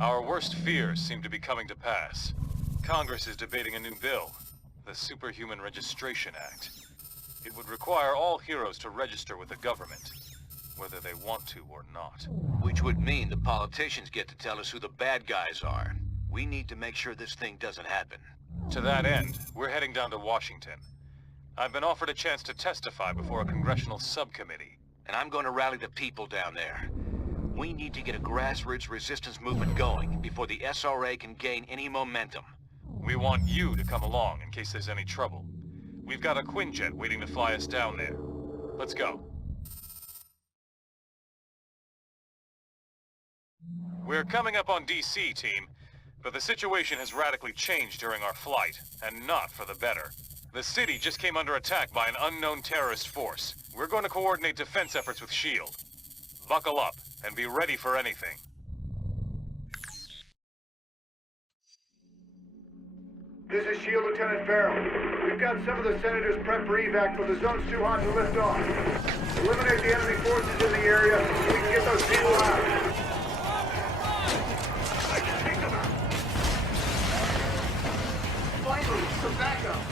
Our worst fears seem to be coming to pass. Congress is debating a new bill, the Superhuman Registration Act. It would require all heroes to register with the government, whether they want to or not. Which would mean the politicians get to tell us who the bad guys are. We need to make sure this thing doesn't happen. To that end, we're heading down to Washington. I've been offered a chance to testify before a congressional subcommittee. And I'm going to rally the people down there. We need to get a grassroots resistance movement going before the SRA can gain any momentum. We want you to come along in case there's any trouble. We've got a Quinjet waiting to fly us down there. Let's go. We're coming up on DC, team, but the situation has radically changed during our flight, and not for the better. The city just came under attack by an unknown terrorist force. We're going to coordinate defense efforts with S.H.I.E.L.D. Buckle up, and be ready for anything. This is S.H.I.E.L.D. Lieutenant Farrell. We've got some of the senators prepped for evac, but the zone's too hot to lift off. Eliminate the enemy forces in the area so we can get those people out. I can take them out. Finally, some backup.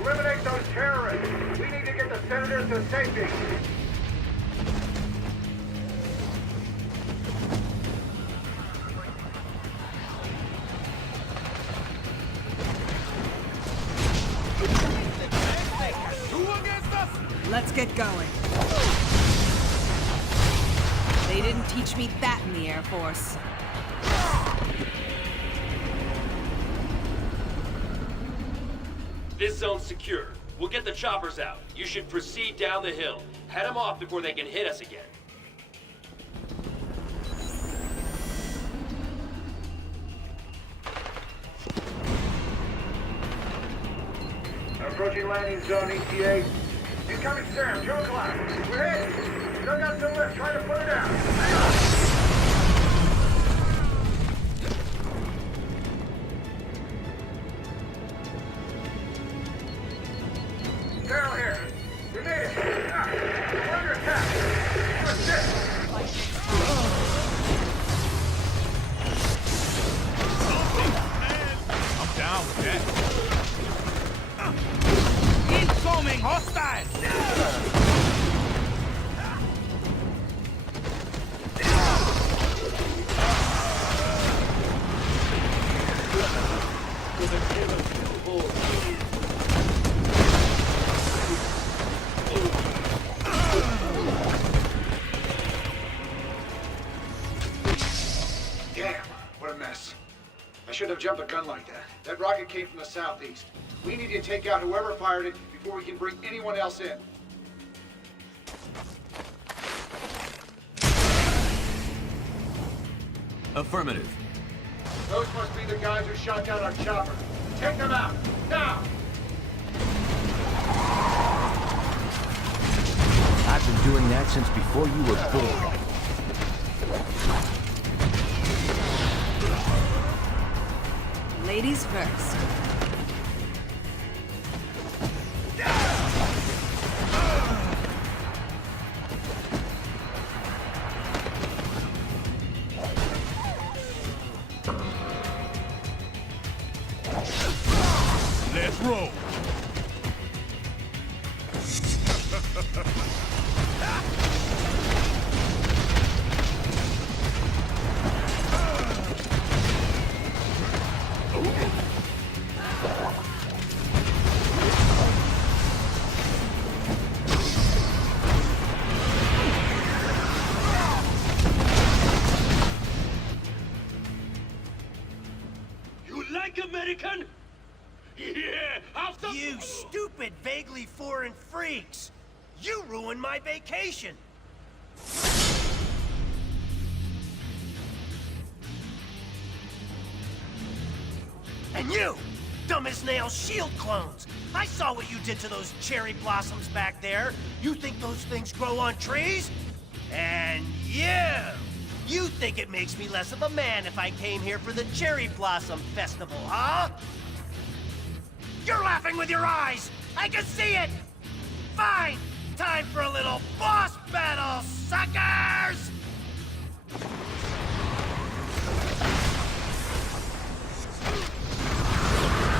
Eliminate those terrorists! We need to get the senators to safety! Let's get going. They didn't teach me that in the Air Force. This zone's secure. We'll get the choppers out. You should proceed down the hill. Head them off before they can hit us again. Approaching landing zone, ETA. Incoming Sam, 2 o'clock. We're hit! Still got some lift, trying to put her down. Hang on! Farrell here. We made it. We're under attack. What's this? I'm down with that. Incoming hostiles! Damn, what a mess. I shouldn't have jumped a gun like that. That rocket came from the southeast. We need to take out whoever fired it before we can bring anyone else in. Affirmative. Those must be the guys who shot down our chopper. Take them out, now! I've been doing that since before you were born. Ladies first. Let's roll. You like American? Yeah, after You stupid, vaguely foreign freaks! You ruined my vacation! And you, dumb as nails S.H.I.E.L.D. clones! I saw what you did to those cherry blossoms back there. You think those things grow on trees? And you! You think it makes me less of a man if I came here for the Cherry Blossom Festival, huh? You're laughing with your eyes! I can see it! Fine! Time for a little boss battle, suckers!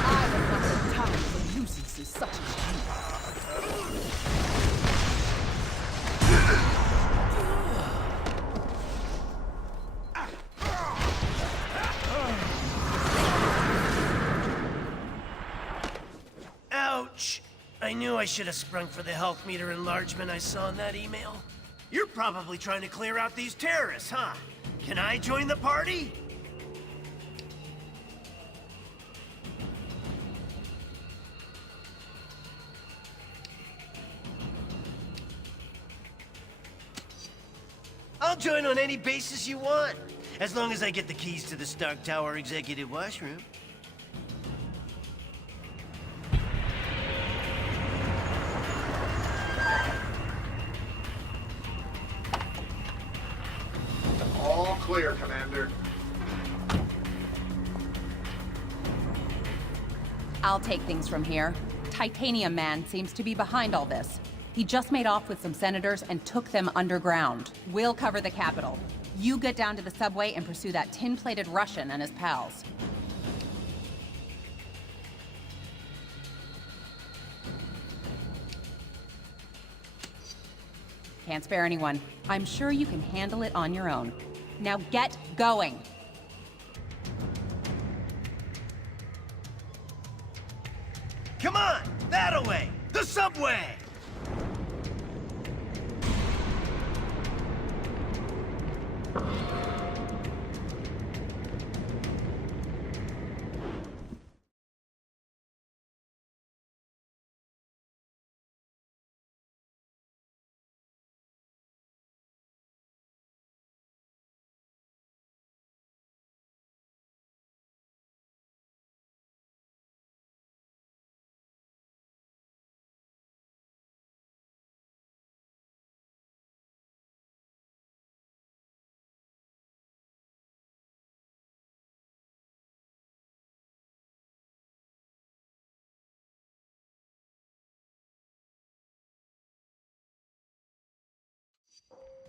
I have not the time for nuisances such as you. Ouch! I knew I should have sprung for the health meter enlargement I saw in that email. You're probably trying to clear out these terrorists, huh? Can I join the party? I'll join on any basis you want, as long as I get the keys to the Stark Tower executive washroom. All clear, Commander. I'll take things from here. Titanium Man seems to be behind all this. He just made off with some senators and took them underground. We'll cover the Capitol. You get down to the subway and pursue that tin-plated Russian and his pals. Can't spare anyone. I'm sure you can handle it on your own. Now get going! Come on! That-a-way! The subway!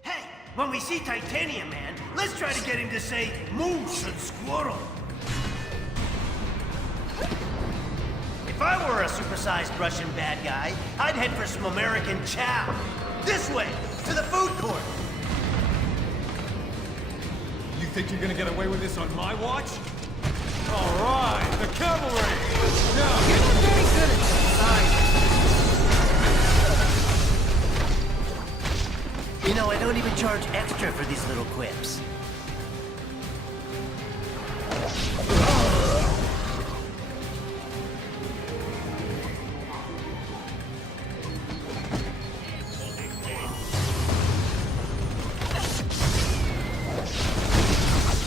Hey, when we see Titanium Man, let's try to get him to say moose and squirrel. If I were a supersized Russian bad guy, I'd head for some American chow. This way, to the food court. You think you're gonna get away with this on my watch? All right, the cavalry! Now, You're not very good at this, sorry. You know, I don't even charge extra for these little quips.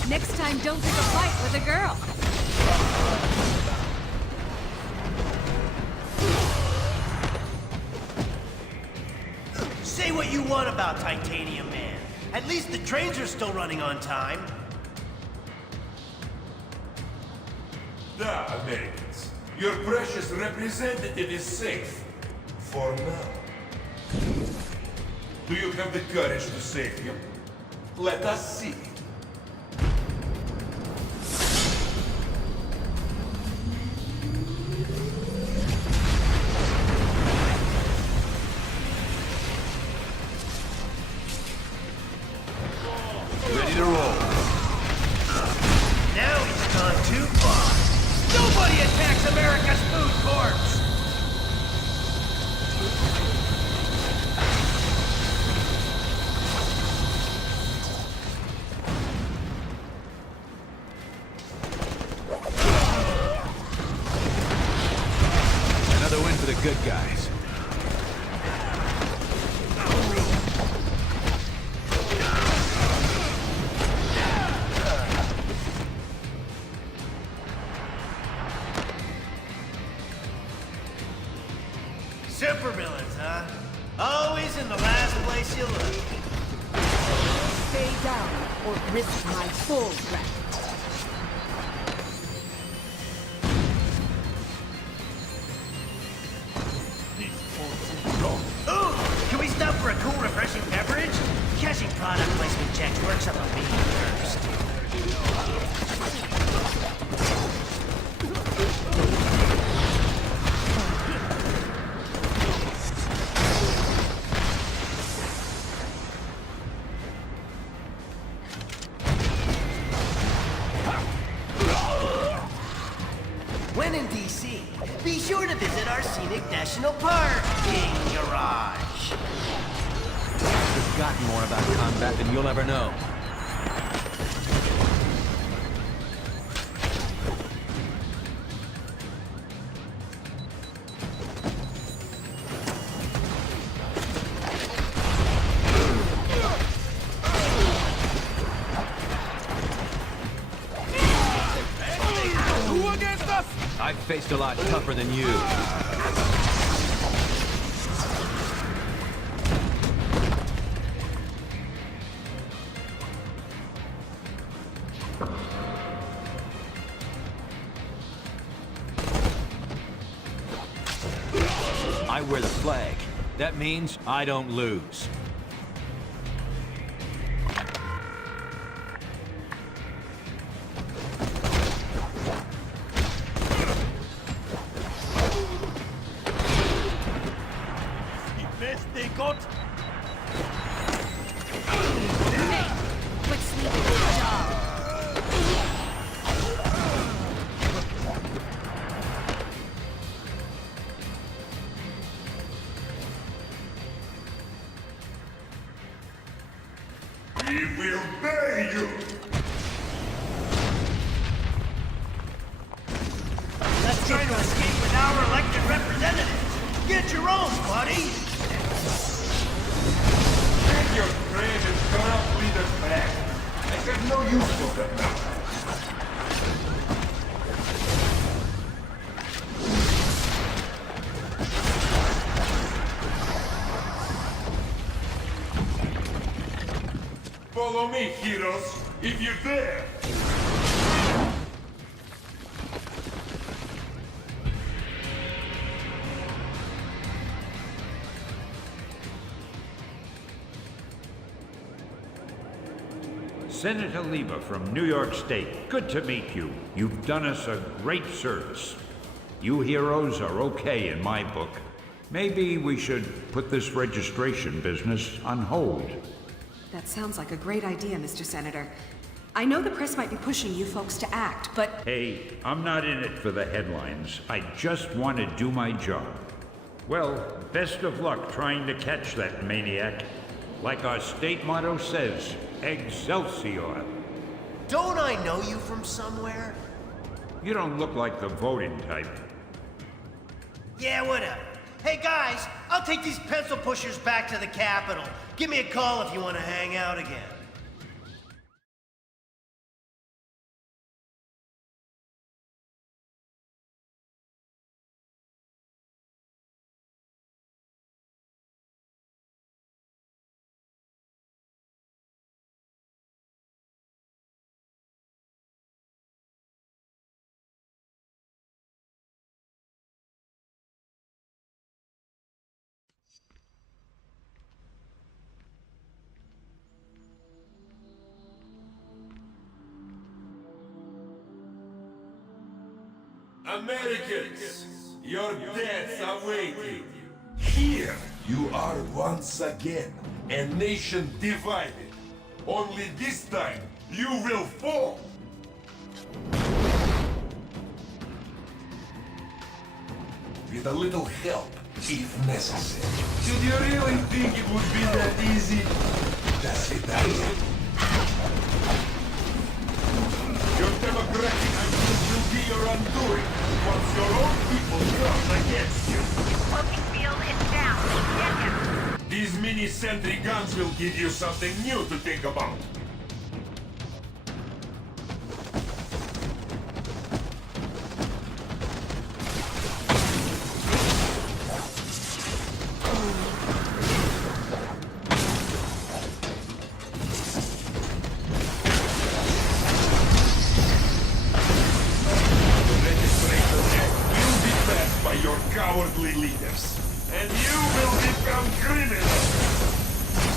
Next time, don't pick a fight with a girl. Say what you want about Titanium Man. At least the trains are still running on time. Da, Americans. Your precious representative is safe. For now. Do you have the courage to save him? Let us see. Ready to roll. Now he's gone too far. Nobody attacks America's food courts! Another win for the good guys. Supervillains, huh? Always in the last place you look. Stay down, or risk my full breath. Ooh, can we stop for a cool, refreshing beverage? Cashing product placement checks works up a me first. When in DC, be sure to visit our scenic national park, King Garage. I've forgotten more about combat than you'll ever know. I've faced a lot tougher than you. I wear the flag. That means I don't lose. Quit sleeping. Good job. We will bury you! Let's try to escape with our elected representatives. Get your own, buddy. Take your brave and corrupt leaders back. I have no use for them now. Follow me, heroes, if you dare! Senator Lieber from New York State, good to meet you. You've done us a great service. You heroes are okay in my book. Maybe we should put this registration business on hold. That sounds like a great idea, Mr. Senator. I know the press might be pushing you folks to act, but... Hey, I'm not in it for the headlines. I just want to do my job. Well, best of luck trying to catch that maniac. Like our state motto says, Excelsior. Don't I know you from somewhere? You don't look like the voting type. Yeah, whatever. Hey guys, I'll take these pencil pushers back to the Capitol. Give me a call if you want to hang out again. Americans, your deaths await you. Here you are once again, a nation divided. Only this time, you will fall. With a little help, if necessary. Did you really think it would be that easy? That's it, Your democratic ideals will be your undoing once your own people turn against you. Smoking field is down. Get him. These mini-sentry guns will give you something new to think about. ugly leaders, and you will become criminals.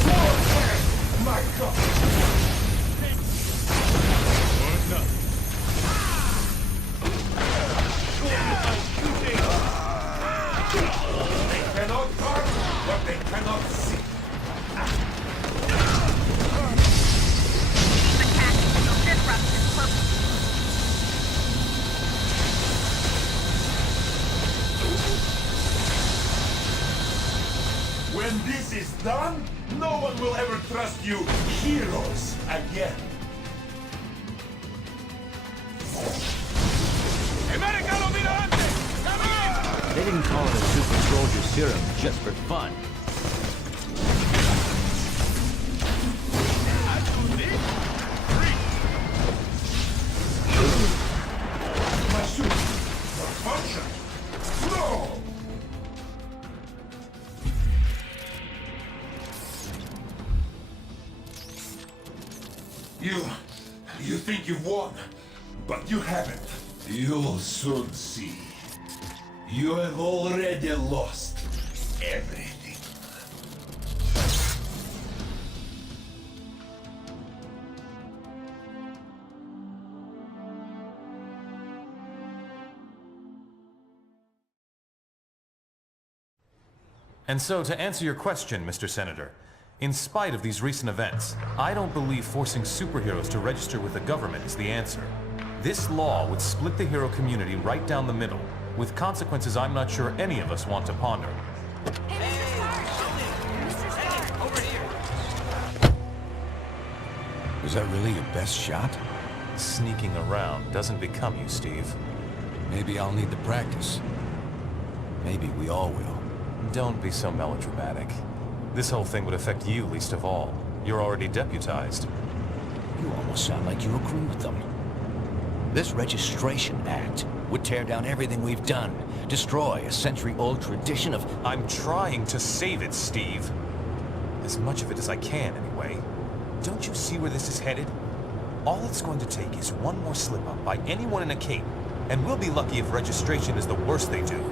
Warfare, my God! They cannot harm what they cannot see. Attack will disrupt this purpose. When this is done, no one will ever trust you heroes again. They didn't call it a super soldier serum just for fun. My suit, malfunction. No! You think you've won, but you haven't. You'll soon see. You have already lost everything. And so, to answer your question, Mr. Senator, in spite of these recent events, I don't believe forcing superheroes to register with the government is the answer. This law would split the hero community right down the middle, with consequences I'm not sure any of us want to ponder. Was that really your best shot? Sneaking around doesn't become you, Steve. Maybe I'll need the practice. Maybe we all will. Don't be so melodramatic. This whole thing would affect you least of all. You're already deputized. You almost sound like you agree with them. This Registration Act would tear down everything we've done, destroy a century-old tradition of... I'm trying to save it, Steve. As much of it as I can, anyway. Don't you see where this is headed? All it's going to take is one more slip-up by anyone in a cape, and we'll be lucky if registration is the worst they do.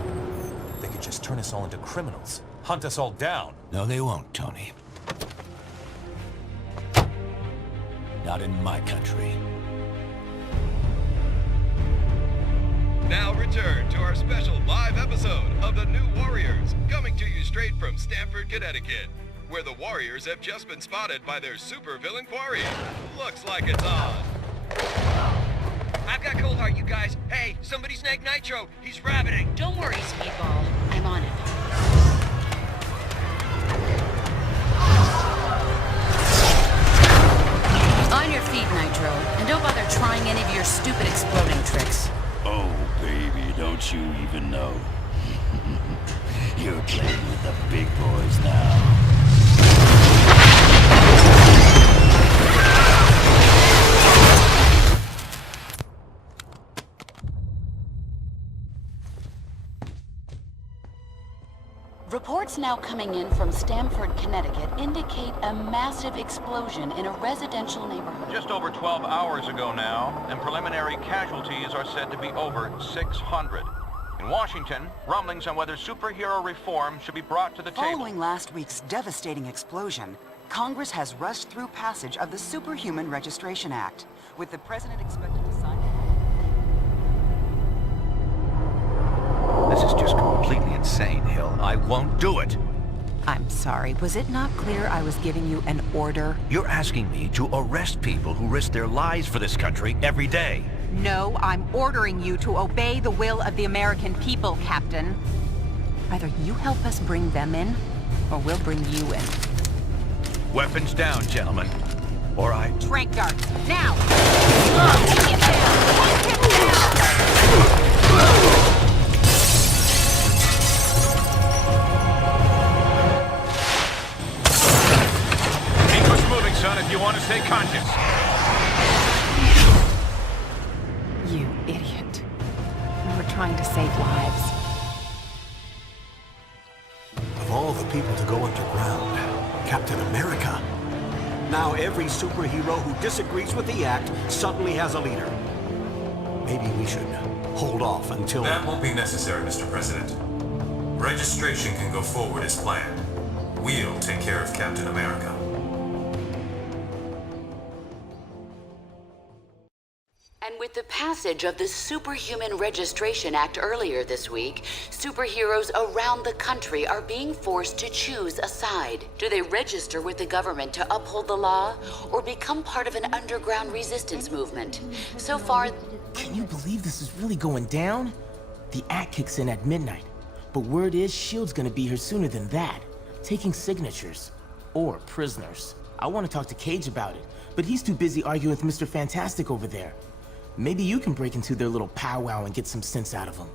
They could just turn us all into criminals, hunt us all down. No, they won't, Tony. Not in my country. Now return to our special live episode of The New Warriors, coming to you straight from Stamford, Connecticut, where the Warriors have just been spotted by their supervillain quarry. Looks like it's on. I've got Cold Heart, you guys. Hey, somebody snag Nitro. He's rabbiting. Don't worry, Speedball. I'm on it. On your feet, Nitro, and don't bother trying any of your stupid exploding tricks. Oh, baby, don't you even know? You're playing with the big boys now. Reports now coming in from Stamford, Connecticut indicate a massive explosion in a residential neighborhood. Just over 12 hours ago now, and preliminary casualties are said to be over 600. In Washington, rumblings on whether superhero reform should be brought to the table. Following last week's devastating explosion, Congress has rushed through passage of the Superhuman Registration Act, with the president expected to sign it. This is just completely insane, Hill. I won't do it. I'm sorry, was it not clear I was giving you an order? You're asking me to arrest people who risk their lives for this country every day. No, I'm ordering you to obey the will of the American people, Captain. Either you help us bring them in, or we'll bring you in. Weapons down, gentlemen. Or I... Trank darts, now! Take him down! Take him down! Son, if you want to stay conscious. You idiot. We were trying to save lives. Of all the people to go underground, Captain America. Now every superhero who disagrees with the act suddenly has a leader. Maybe we should hold off until... That won't be necessary, Mr. President. Registration can go forward as planned. We'll take care of Captain America. And with the passage of the Superhuman Registration Act earlier this week, superheroes around the country are being forced to choose a side. Do they register with the government to uphold the law, or become part of an underground resistance movement? So far... Can you believe this is really going down? The act kicks in at midnight, but word is S.H.I.E.L.D's gonna be here sooner than that, taking signatures. Or prisoners. I want to talk to Cage about it, but he's too busy arguing with Mr. Fantastic over there. Maybe you can break into their little powwow and get some sense out of them.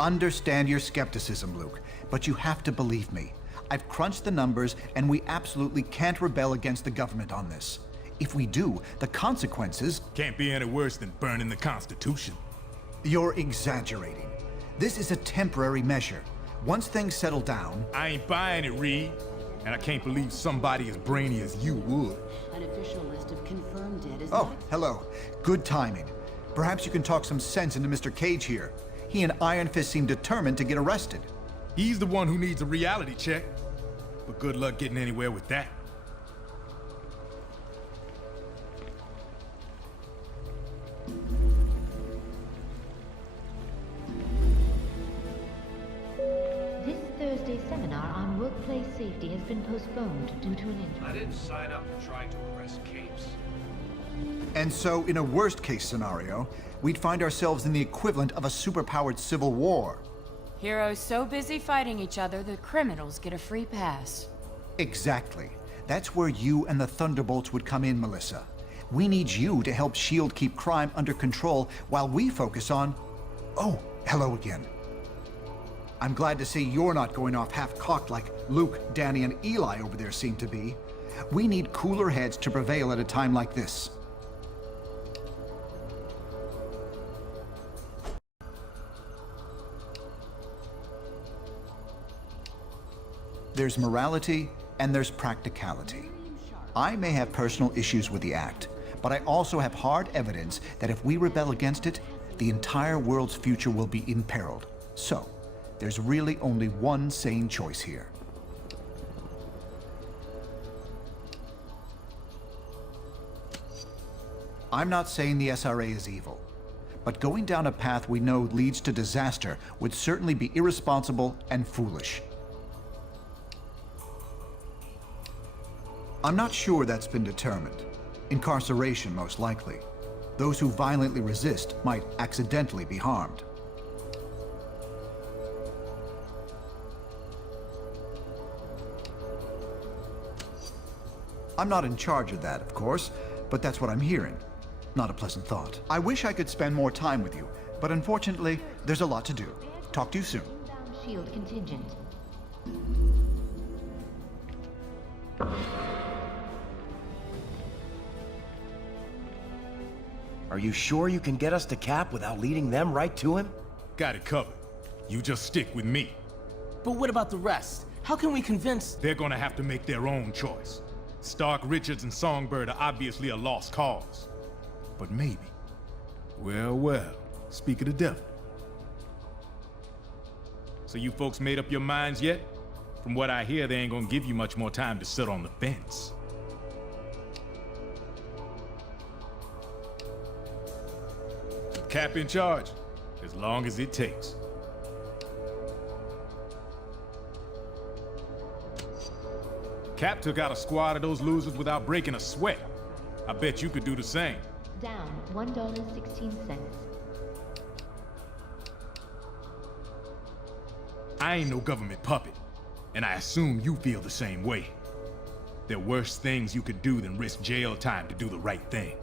Understand your skepticism, Luke, but you have to believe me. I've crunched the numbers, and we absolutely can't rebel against the government on this. If we do, the consequences... Can't be any worse than burning the Constitution. You're exaggerating. This is a temporary measure. Once things settle down... I ain't buying it, Reed. And I can't believe somebody as brainy as you would. An official list of confirmed dead is Oh, hello. Good timing. Perhaps you can talk some sense into Mr. Cage here. He and Iron Fist seem determined to get arrested. He's the one who needs a reality check. But good luck getting anywhere with that. This Thursday's seminar on workplace safety has been postponed due to an injury. I didn't sign up for trying to arrest capes. And so, in a worst-case scenario, we'd find ourselves in the equivalent of a superpowered civil war. Heroes so busy fighting each other that criminals get a free pass. Exactly. That's where you and the Thunderbolts would come in, Melissa. We need you to help S.H.I.E.L.D. keep crime under control while we focus on... Oh, hello again. I'm glad to see you're not going off half-cocked like Luke, Danny, and Eli over there seem to be. We need cooler heads to prevail at a time like this. There's morality and there's practicality. I may have personal issues with the act, but I also have hard evidence that if we rebel against it, the entire world's future will be imperiled. So, there's really only one sane choice here. I'm not saying the SRA is evil, but going down a path we know leads to disaster would certainly be irresponsible and foolish. I'm not sure that's been determined. Incarceration, most likely. Those who violently resist might accidentally be harmed. I'm not in charge of that, of course, but that's what I'm hearing. Not a pleasant thought. I wish I could spend more time with you, but unfortunately, there's a lot to do. Talk to you soon. S.H.I.E.L.D. contingent. Are you sure you can get us to Cap without leading them right to him? Got it covered. You just stick with me. But what about the rest? How can we convince... They're gonna have to make their own choice. Stark, Richards, and Songbird are obviously a lost cause. But maybe. Well, well, speak of the devil. So you folks made up your minds yet? From what I hear, they ain't gonna give you much more time to sit on the fence. Cap in charge, as long as it takes. Cap took out a squad of those losers without breaking a sweat. I bet you could do the same. Down $1.16. I ain't no government puppet, and I assume you feel the same way. There are worse things you could do than risk jail time to do the right thing.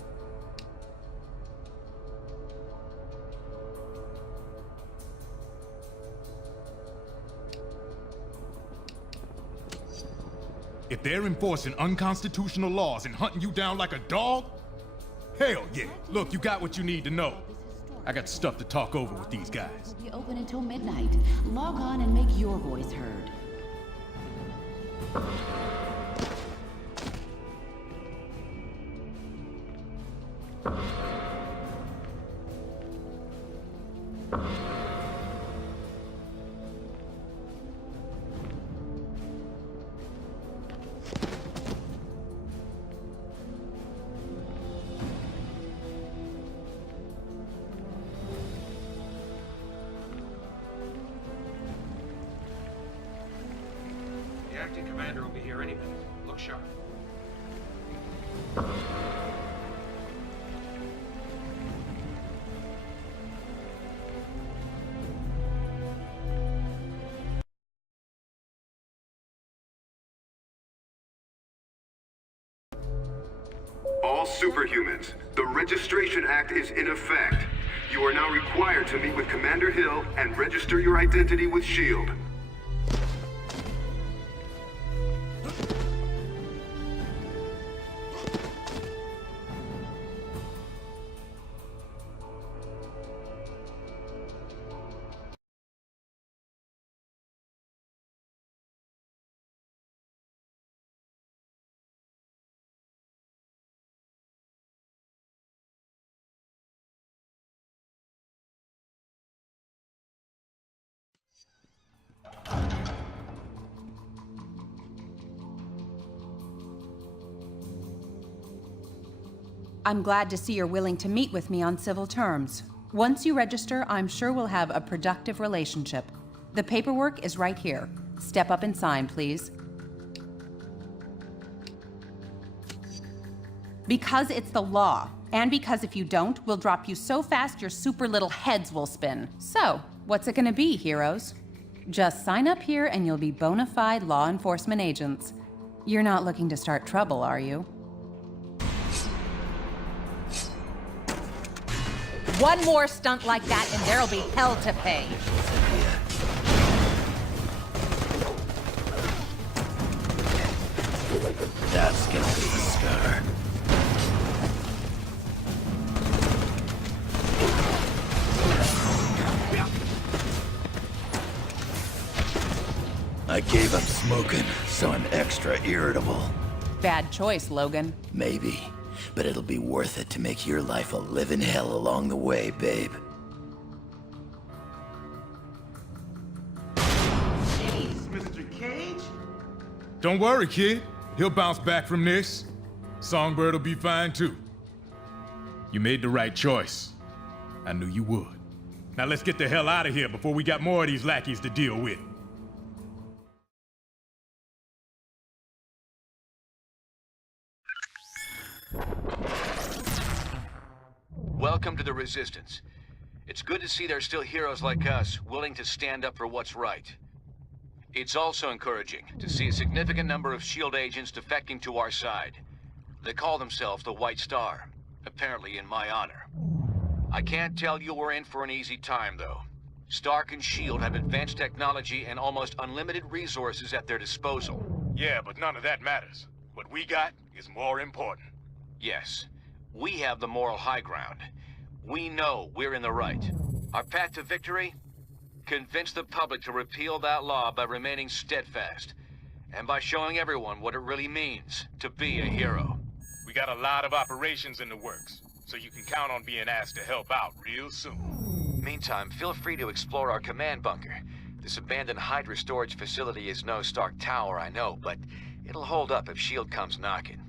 If they're enforcing unconstitutional laws and hunting you down like a dog, hell yeah. Look, you got what you need to know. I got stuff to talk over with these guys. Will be open until midnight. Log on and make your voice heard. The acting commander will be here any minute. Look sharp. All superhumans, the Registration Act is in effect. You are now required to meet with Commander Hill and register your identity with S.H.I.E.L.D. I'm glad to see you're willing to meet with me on civil terms. Once you register, I'm sure we'll have a productive relationship. The paperwork is right here. Step up and sign, please. Because it's the law, and because if you don't, we'll drop you so fast your super little heads will spin. So, what's it gonna be, heroes? Just sign up here and you'll be bona fide law enforcement agents. You're not looking to start trouble, are you? One more stunt like that and there'll be hell to pay. That's gonna be a scar. I gave up smoking, so I'm extra irritable. Bad choice, Logan. Maybe, but it'll be worth it to make your life a living hell along the way, babe. Jeez, Mr. Cage? Don't worry, kid. He'll bounce back from this. Songbird will be fine, too. You made the right choice. I knew you would. Now let's get the hell out of here before we got more of these lackeys to deal with. Welcome to the Resistance. It's good to see there's still heroes like us willing to stand up for what's right. It's also encouraging to see a significant number of S.H.I.E.L.D. agents defecting to our side. They call themselves the White Star, apparently in my honor. I can't tell you we're in for an easy time, though. Stark and S.H.I.E.L.D. have advanced technology and almost unlimited resources at their disposal. Yeah, but none of that matters. What we got is more important. Yes, we have the moral high ground. We know we're in the right. Our path to victory? Convince the public to repeal that law by remaining steadfast. and by showing everyone what it really means to be a hero. We got a lot of operations in the works, so you can count on being asked to help out real soon. Meantime, feel free to explore our command bunker. This abandoned Hydra storage facility is no Stark Tower, I know, but it'll hold up if S.H.I.E.L.D. comes knocking.